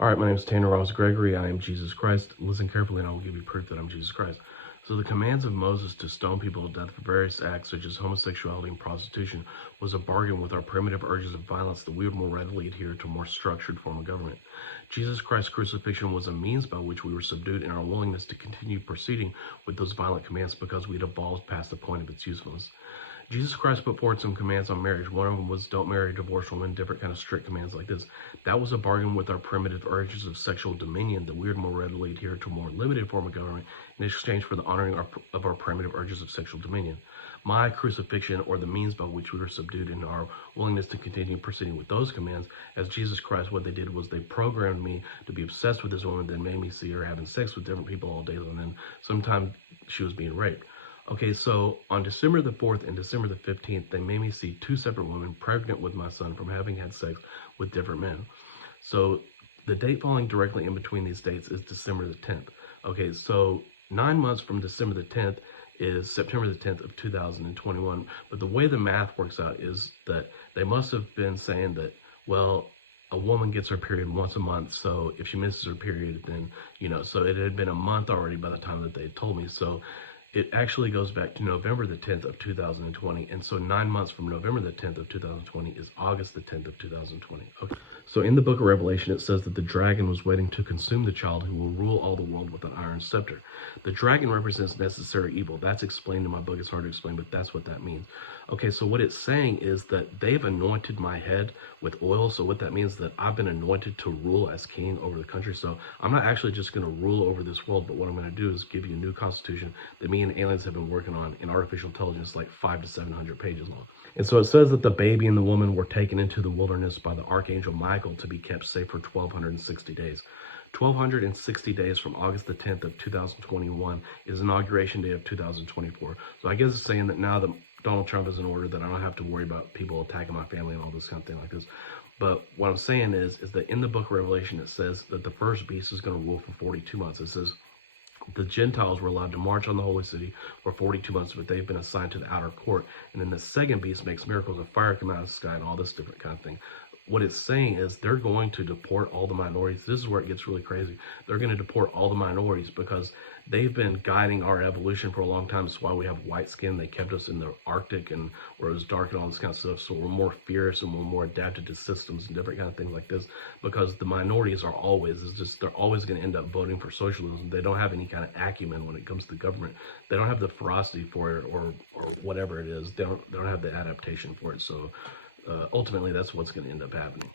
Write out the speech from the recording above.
All right, my name is Tanner Ross Gregory. I am Jesus Christ. Listen carefully and I will give you proof that I'm Jesus Christ. So the commands of Moses to stone people to death for various acts such as homosexuality and prostitution was a bargain with our primitive urges of violence that we would more readily adhere to a more structured form of government. Jesus Christ's crucifixion was a means by which we were subdued in our willingness to continue proceeding with those violent commands because we had evolved past the point of its usefulness. Jesus Christ put forward some commands on marriage. One of them was don't marry a divorced woman, different kind of strict commands like this. That was a bargain with our primitive urges of sexual dominion that we would more readily adhere to a more limited form of government in exchange for the honoring of our primitive urges of sexual dominion. My crucifixion, or the means by which we were subdued in our willingness to continue proceeding with those commands, as Jesus Christ, what they did was they programmed me to be obsessed with this woman, then made me see her having sex with different people all day, and then sometimes she was being raped. Okay, so on December the 4th and December the 15th, they made me see two separate women pregnant with my son from having had sex with different men. So the date falling directly in between these dates is December the 10th. Okay, so 9 months from December the 10th is September the 10th of 2021. But the way the math works out is that they must have been saying that, well, a woman gets her period once a month, so if she misses her period, then, so it had been a month already by the time that they told me. So it actually goes back to November the 10th of 2020. And so 9 months from November the 10th of 2020 is August the 10th of 2020. Okay. So in the book of Revelation, it says that the dragon was waiting to consume the child who will rule all the world with an iron scepter. The dragon represents necessary evil. That's explained in my book. It's hard to explain, but that's what that means. Okay, so what it's saying is that they've anointed my head with oil. So what that means is that I've been anointed to rule as king over the country. So I'm not actually just going to rule over this world, but what I'm going to do is give you a new constitution that me and aliens have been working on in artificial intelligence, like 500 to 700 pages long. And so it says that the baby and the woman were taken into the wilderness by the archangel Michael to be kept safe for 1,260 days. 1,260 days from August the 10th of 2021 is inauguration day of 2024. So I guess it's saying that now that Donald Trump is in order, that I don't have to worry about people attacking my family and all this kind of thing like this. But what I'm saying is that in the book of Revelation, it says that the first beast is going to rule for 42 months. It says the Gentiles were allowed to march on the holy city for 42 months, but they've been assigned to the outer court. And then the second beast makes miracles of fire come out of the sky and all this different kind of thing. What it's saying is they're going to deport all the minorities. This is where it gets really crazy. They're going to deport all the minorities because they've been guiding our evolution for a long time. That's why we have white skin. They kept us in the Arctic and where it was dark and all this kind of stuff. So we're more fierce and we're more adapted to systems and different kind of things like this because the minorities are always, they're always going to end up voting for socialism. They don't have any kind of acumen when it comes to government. They don't have the ferocity for it or whatever it is. They don't have the adaptation for it. So ultimately, that's what's going to end up happening.